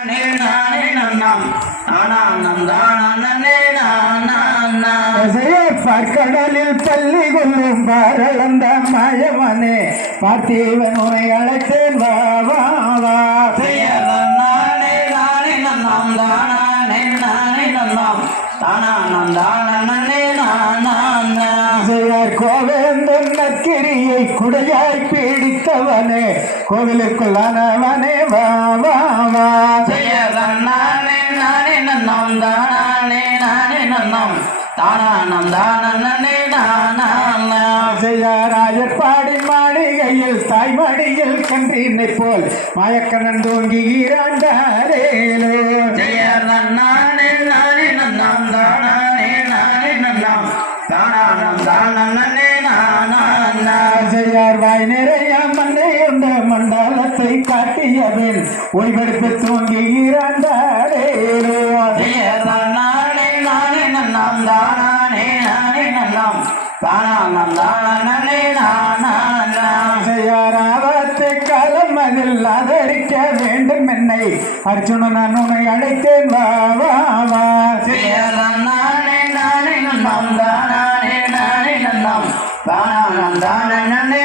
தானே பார்க்கடலில் பள்ளி கொள்ளும் பாரளந்த மாயவனே. பார்த்தீவன் உனை அழைத்தேன் வா வா வா. நானே நானே நன்னாம் தானே நானே நன்னாம் தானானம் தானே நானா கோவேந்தன் நற்கிரியை குடையாய் பீடித்தவனே கோவிலுக்குள்ளானவனே வா வா வா. நானே நானே நன்னாம் தானே நானே நன்னாம். தானானம் தானே நானா செய்யாராயர் பாடி மாளிகையில் தாய்மடியில் கன்றினை போல் மாயக்கண்ணன் தூங்குகிறாண்டேலோ ஜெய நானே நானே நன்னாம் தானே நானே நன்னாம். தானானம் தானே செய்யார் வாய் நிறைய மண்ணை உண்ட மண்டலத்தை காட்டியவன் ஓய்வெடுத்து தூங்குகிறாண்டேலோ ஜெய நானே நானே நன்னாம் தானே நானே நன்னாம் தானே நானா செய்யாராவத்தை காலம் அதில் ஆதரிக்க வேண்டும் என்னை. அர்ஜுனன் நான் உன்னை அழைத்தேன் வா வா வா. ஜெய நானே தானே நன்னே